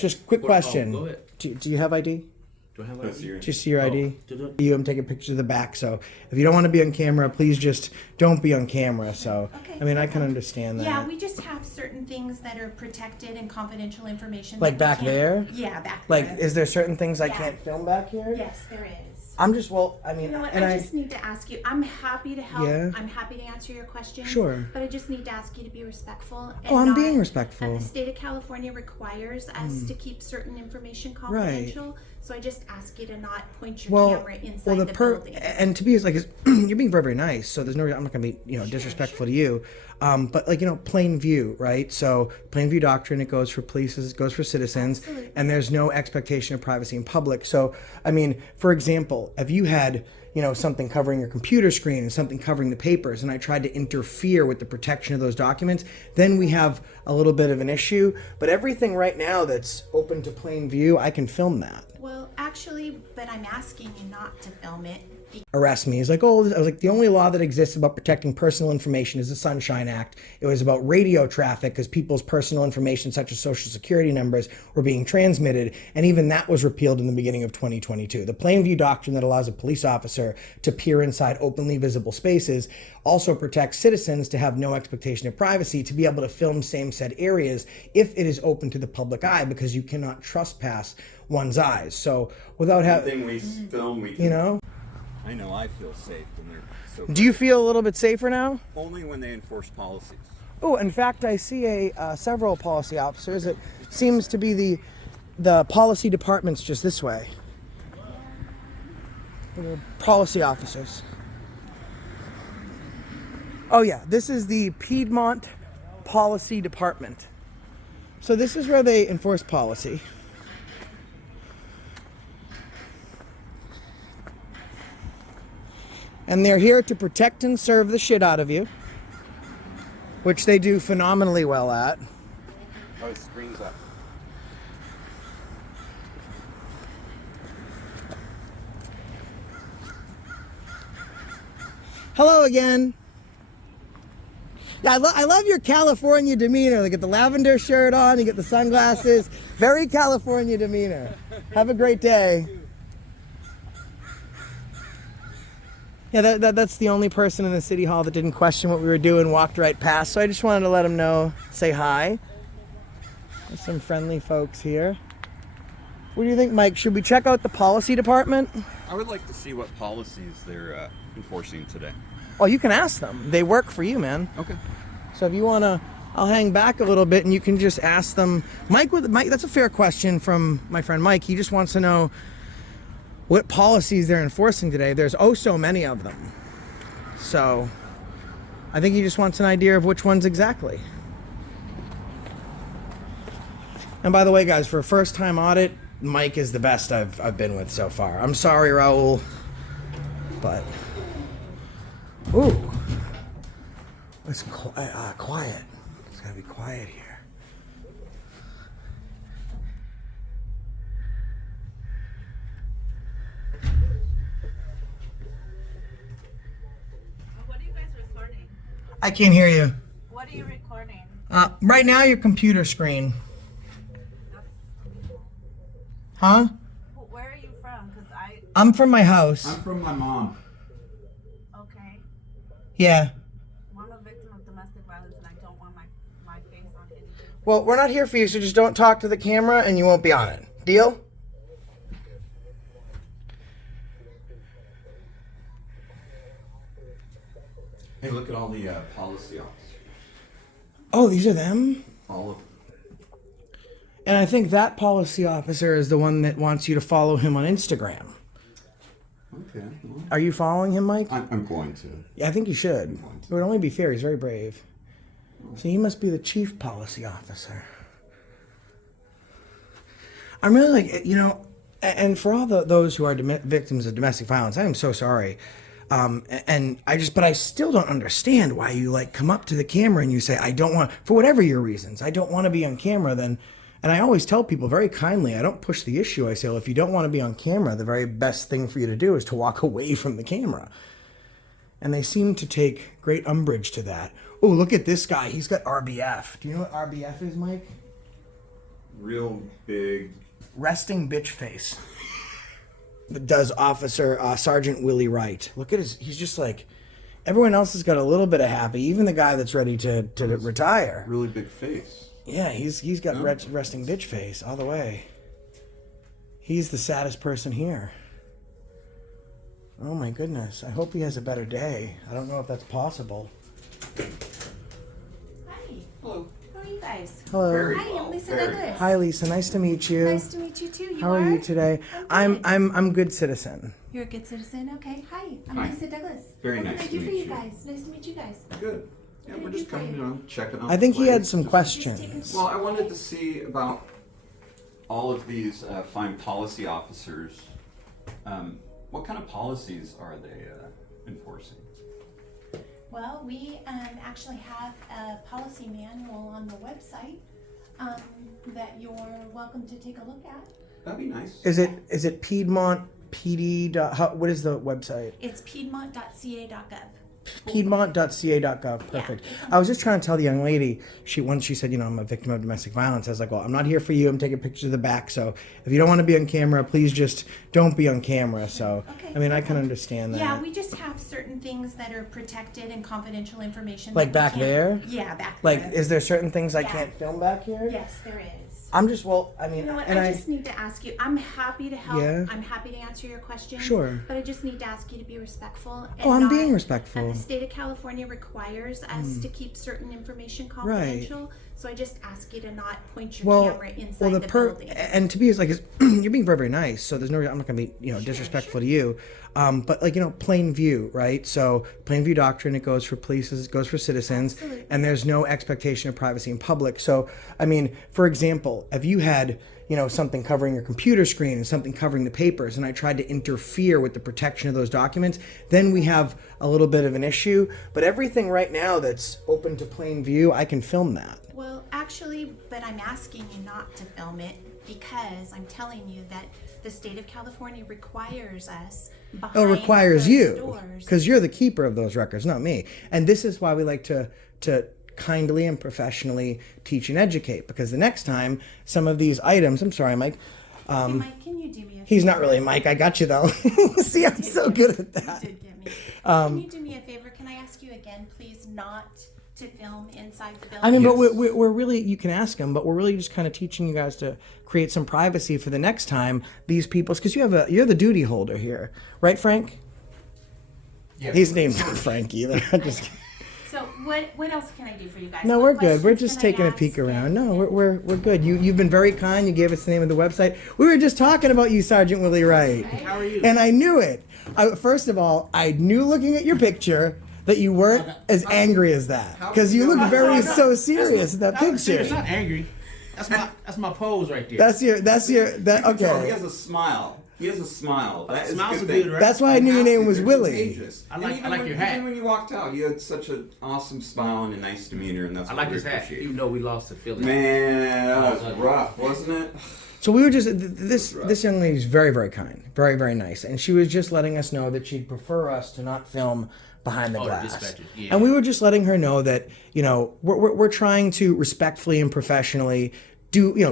Just quick question. Go ahead. Do you have ID? Do I have ID? Just see your ID. I'm taking pictures of the back. So if you don't want to be on camera, please just don't be on camera. So Okay. I mean, I can understand that. Yeah, we just have certain things that are protected and confidential information. Like that back we can't- there? Yeah, back Like, there. is there certain things I Yeah. can't film back here? Yes, there is. I'm just I mean, You know what? and I just need to ask you. I'm happy to help. Yeah. I'm happy to answer your questions. Sure. But I just need to ask you to be respectful. And I'm being respectful. And the state of California requires us to keep certain information confidential. So I just ask you to not point your camera inside the building. And to be like, you're being very, very nice. So there's no, I'm not gonna be, disrespectful to you. But like, plain view, right? So plain view doctrine, it goes for police, it goes for citizens, Absolutely. and there's no expectation of privacy in public. So, I mean, for example, if you had, something covering your computer screen and something covering the papers, and I tried to interfere with the protection of those documents, then we have a little bit of an issue. But everything right now that's open to plain view, I can film that. Well, actually, but I'm asking you not to film it. Arrest me. He's like, I was like, the only law that exists about protecting personal information is the Sunshine Act. It was about radio traffic because people's personal information, such as social security numbers, were being transmitted. And even that was repealed in the beginning of 2022. The plain view doctrine that allows a police officer to peer inside openly visible spaces also protects citizens to have no expectation of privacy, to be able to film same said areas if it is open to the public eye, because you cannot trespass one's eyes. So without having, we film, we can, I know I feel safe when they're so. Do you feel a little bit safer now? Only when they enforce policies. Oh, in fact, I see several policy officers. It seems to be the policy department's just this way. Policy officers. Oh yeah, this is the Piedmont Policy Department. So this is where they enforce policy. And they're here to protect and serve the shit out of you, which they do phenomenally well at. Oh, the screen's up. Hello again. Yeah, I love your California demeanor. They get the lavender shirt on, you get the sunglasses. Very California demeanor. Have a great day. Yeah, that's the only person in the city hall that didn't question what we were doing, walked right past. So I just wanted to let them know, say hi. There's some friendly folks here. What do you think, Mike? Should we check out the policy department? I would like to see what policies they're enforcing today. Oh, you can ask them. They work for you, man. Okay. So if you want to, I'll hang back a little bit and you can just ask them. Mike, that's a fair question from my friend Mike. He just wants to know what policies they're enforcing today. There's oh so many of them. So I think he just wants an idea of which ones exactly. And by the way, guys, for a first-time audit, Mike is the best I've been with so far. I'm sorry, Raul, but ooh, it's quiet. It's gotta be quiet here. What are you guys recording? I can't hear you. What are you recording? Right now, your computer screen. Huh? Where are you from? Because I'm from my house. I'm from my mom. okay. Yeah. I'm a victim of domestic violence and I don't want my face on any. Well, we're not here for you, so just don't talk to the camera and you won't be on it. Deal? Hey, look at all the policy officers. Oh, these are them? All of them. And I think that policy officer is the one that wants you to follow him on Instagram. Okay. Well, Are you following him, Mike? I'm going to. Yeah, I think you should. It would only be fair. He's very brave. So he must be the chief policy officer. I'm really like, and for all those who are victims of domestic violence, I am so sorry. And but I still don't understand why you come up to the camera and you say, I don't want, for whatever your reasons, I don't want to be on camera. Then, and I always tell people very kindly, I don't push the issue. I say, well, if you don't want to be on camera, the very best thing for you to do is to walk away from the camera. And they seem to take great umbrage to that. Oh, look at this guy. He's got RBF. Do you know what RBF is, Mike? real big. Resting bitch face. Does Officer Sergeant Willie Wright. Look at he's just like, everyone else has got a little bit of happy, even the guy that's ready to retire. Really big face. Yeah, he's got resting bitch face all the way. He's the saddest person here. Oh my goodness, I hope he has a better day. I don't know if that's possible. Hi. Hello. How are you guys? Hello. Very Hi, well. I'm Lisa Very. Douglas. Hi Lisa, nice to meet you. Nice to meet you too. You How are you today? I'm good. I'm good citizen. You're a good citizen. Okay. Hi, I'm Hi. Lisa Douglas. Very what nice can I to do for meet you you. guys? Nice to meet you guys. Good. Yeah, What we're can I just do for coming you? on, checking out. I think the he had place. some Just questions. taking- Well, I wanted to see about all of these fine policy officers. What kind of policies are they enforcing? Well, we actually have a policy manual on the website that you're welcome to take a look at. That'd be nice. Is it Piedmont PD? What is the website? It's piedmont.ca.gov. Piedmont.ca.gov. Perfect. I was just trying to tell the young lady, once she said, I'm a victim of domestic violence. I was like, well, I'm not here for you. I'm taking pictures of the back. So if you don't want to be on camera, please just don't be on camera. So, Okay, I mean, I okay. can understand that. Yeah, we just have certain things that are protected and confidential information. Like that we back can't- there? Yeah, back Like, there. is there certain things I Yeah. can't film back here? Yes, there is. I'm just, I mean, You know what? and I just need to ask you. I'm happy to help. Yeah. I'm happy to answer your questions. Sure. But I just need to ask you to be respectful. And Oh, I'm not- being respectful. And the state of California requires us to keep certain information confidential. So I just ask you to not point your camera inside the building. And to be as you're being very, very nice. So there's no, I'm not going to be, disrespectful to you. But plain view, right? So plain view doctrine, it goes for police, it goes for citizens, Absolutely. and there's no expectation of privacy in public. So, I mean, for example, if you had, something covering your computer screen and something covering the papers, and I tried to interfere with the protection of those documents, then we have a little bit of an issue. But everything right now that's open to plain view, I can film that. Well, actually, but I'm asking you not to film it because I'm telling you that the state of California requires us behind Oh, requires closed you, doors. because you're the keeper of those records, not me. And this is why we like to kindly and professionally teach and educate, because the next time some of these items, I'm sorry, Mike, Hey, Mike, can you do me a favor? he's not really Mike, I got you though. See, I'm so good at that. You did get me. Can you do me a favor? Can I ask you again, please, not to film inside the building? I mean, but Yes. we're really, you can ask him, but we're really just kind of teaching you guys to create some privacy for the next time these people, because you're the duty holder here, right, Frank? Yeah. His name's not Frank either. I'm just kidding. So what else can I do for you guys? No, What we're good. We're questions just can I taking a ask? peek around. No, And- we're good. You've been very kind. You gave us the name of the website. We were just talking about you, Sergeant Willie Wright. How are you? And I knew it. First of all, I knew looking at your picture that you weren't as angry as that, because you look very so serious in that I'm serious, picture. not angry. That's my pose right there. That's your that Oh, he okay. has a smile. He has a smile. That is Smiles a are good thing. good, right? That's why I knew your name was They're Willie. contagious. I And like- even I like when, your hat. Even when you walked out, you had such an awesome smile and a nice demeanor, and that's I what like we his hat, appreciate. even though we lost to Philly. Man, that was rough, wasn't it? So we were just this young lady's very, very kind, very, very nice, and she was just letting us know that she'd prefer us to not film behind the Oh, the glass. dispatchers, yeah. And we were just letting her know that we're trying to respectfully and professionally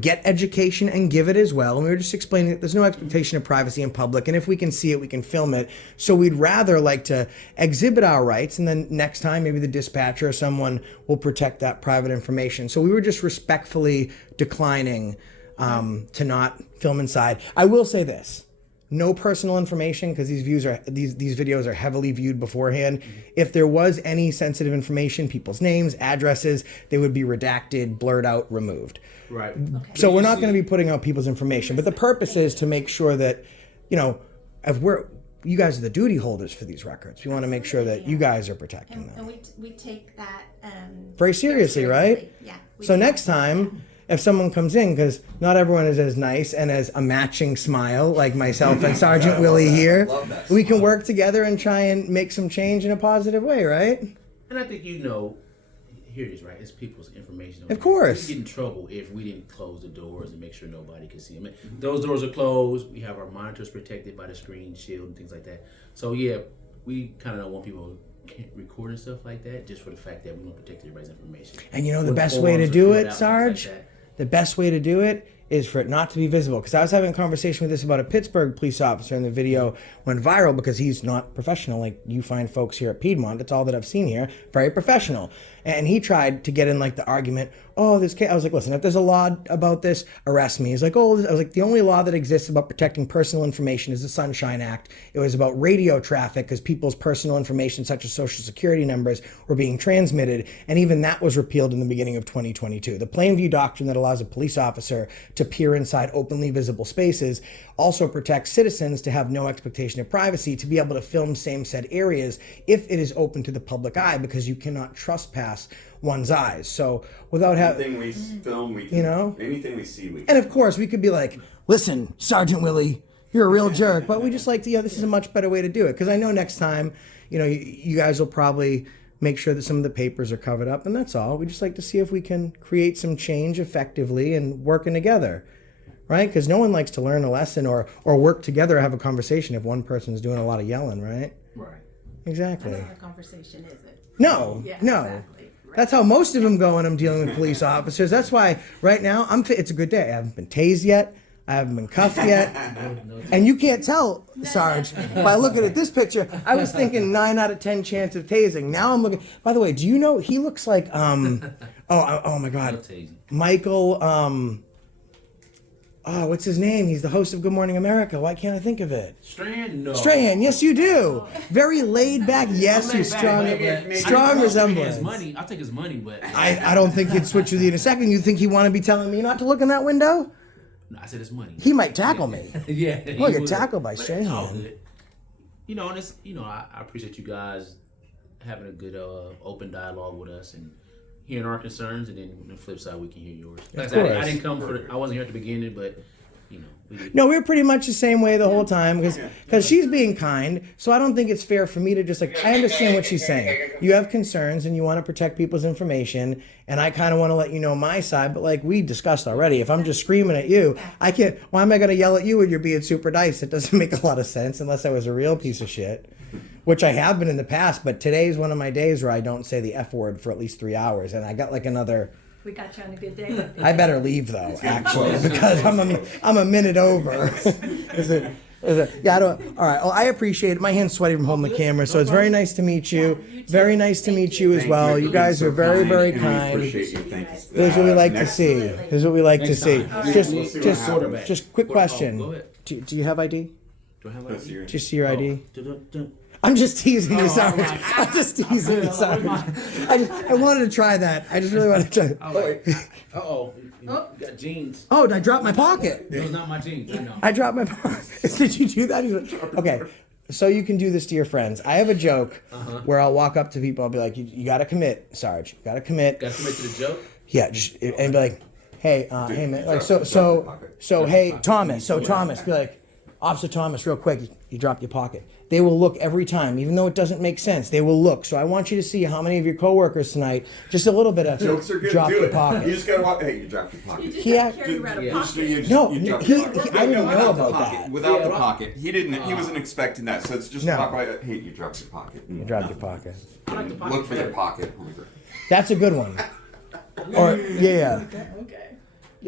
get education and give it as well. And we were just explaining that there's no expectation of privacy in public, and if we can see it, we can film it. So we'd rather like to exhibit our rights, and then next time maybe the dispatcher or someone will protect that private information. So we were just respectfully declining to not film inside. I will say this. No personal information, because these videos are heavily viewed beforehand. If there was any sensitive information, people's names, addresses, they would be redacted, blurred out, removed. Right. So we're not going to be putting out people's information, but the purpose is to make sure that, if you guys are the duty holders for these records. We want to make sure that you guys are protecting And them. we take that Very seriously, right? Yeah. we So do. next time, if someone comes in, because not everyone is as nice and as a matching smile like myself and Sergeant Willie here, Love that we can smile. work together and try and make some change in a positive way, right? And I think here it is, right? It's people's information. Of course. We'd get in trouble if we didn't close the doors and make sure nobody could see them. Those doors are closed. We have our monitors protected by the screen shield and things like that. So yeah, we kind of don't want people recording stuff like that, just for the fact that we want to protect everybody's information. And the When best way to forms are do filled it, out, things Sarge, like that. the best way to do it is for it not to be visible. Because I was having a conversation with this about a Pittsburgh police officer, and the video went viral because he's not professional like you find folks here at Piedmont. That's all that I've seen here. Very professional. And he tried to get in like the argument, oh, this case. I was like, listen, if there's a law about this, arrest me. He's like, oh, I was like, the only law that exists about protecting personal information is the Sunshine Act. It was about radio traffic because people's personal information, such as social security numbers, were being transmitted. And even that was repealed in the beginning of 2022. The plain view doctrine that allows a police officer to peer inside openly visible spaces also protects citizens to have no expectation of privacy to be able to film same said areas if it is open to the public eye, because you cannot trespass one's eyes. So without having Anything we film, we can, You know? anything we see, we can. and of course, we could be like, listen, Sergeant Willie, you're a real jerk. But we just like to, this is a much better way to do it. Because I know next time, you guys will probably make sure that some of the papers are covered up. And that's all. We just like to see if we can create some change effectively and working together. Right? Because no one likes to learn a lesson or work together or have a conversation if one person's doing a lot of yelling, right? Right. Exactly. That's not a conversation, is it? No, Yeah, no. exactly. Right. That's how most of them go when I'm dealing with police officers. That's why right now it's a good day. I haven't been tased yet. I haven't been cuffed yet. And you can't tell, Sarge, by looking at this picture. I was thinking 9 out of 10 chance of tasing. Now I'm looking. By the way, do you know he looks like oh my God, Michael what's his name? He's the host of Good Morning America. Why can't I think of it? Strahan? No. Strahan, yes you do. Very laid back. Yes, you're strong. Strong resemblance. I'll take his money, but I don't think he'd switch with you in a second. You think he'd want to be telling me not to look in that window? no, I said his money. He might tackle me. Yeah. We'll get tackled by Strahan. And it's, I appreciate you guys having a good open dialogue with us and hearing our concerns, and then on the flip side, we can hear yours. Like I said, I didn't come I wasn't here at the beginning, but we did. No, we were pretty much the same way the whole time because she's being kind. So I don't think it's fair for me to just I understand what she's saying. You have concerns and you want to protect people's information, and I kind of want to let you know my side. But like we discussed already, if I'm just screaming at you, I can't. Why am I going to yell at you when you're being super nice? It doesn't make a lot of sense unless I was a real piece of shit, which I have been in the past. But today's one of my days where I don't say the F word for at least 3 hours, and I got like another. We got you on a good day. I better leave though, actually, because I'm a minute over. Yeah, I don't. All right. Well, I appreciate it. My hand's sweaty from holding the camera, so it's very nice to meet you. Very nice to meet you as well. You guys are very, very kind. Appreciate you. Thank you. This is what we like to see. This is what we like to see. Just quick Go question. ahead. Do you have ID? Do I have Let's see your- Do you see your ID? Dun-dun-dun. I'm just teasing you, Sarge. right. I'm just teasing you, Sarge. I wanted to try that. I just really wanted to try. Uh-oh. You got jeans. Oh, I dropped my pocket. Those not my jeans. I know. I dropped my pocket. Did you do that? He's like, okay, so you can do this to your friends. I have a joke where I'll walk up to people. I'll be like, you got to commit, Sarge. You got to commit. Got to commit to the joke? Yeah, and be like, hey man, like hey Thomas, be like, Officer Thomas, real quick, you dropped your pocket. They will look every time, even though it doesn't make sense. They will look. So I want you to see how many of your coworkers tonight, just a little bit of Jokes are good. drop Do your it. pocket. You just gotta walk. Hey, you dropped your pocket. You just He got act- carried around a Yeah. pocket. No, You dropped he- your pocket. I didn't know without the about pocket. that. Without the Yeah, pocket, he didn't. He wasn't expecting that. So it's just No. walk by. Hey, you dropped your pocket. You dropped your pocket. I like the pocket. Look for their pocket. Oh my God. That's a good one. Or yeah. Okay.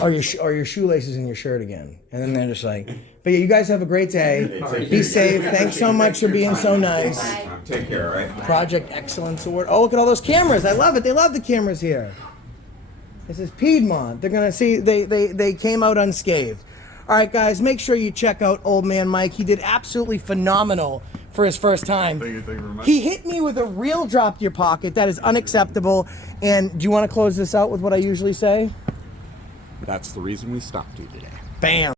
Or your shoelaces in your shirt again, and then they're just like, but yeah, you guys have a great day. Be safe. Thanks so much for being so nice. Take care. All right. Project Excellence Award. Oh, look at all those cameras. I love it. They love the cameras here. This is Piedmont. They're gonna see they came out unscathed. All right, guys, make sure you check out Old Man Mike. He did absolutely phenomenal for his first time. Thank you very much. He hit me with a real drop to your pocket. That is unacceptable. And do you want to close this out with what I usually say? That's the reason we stopped you today. Bam.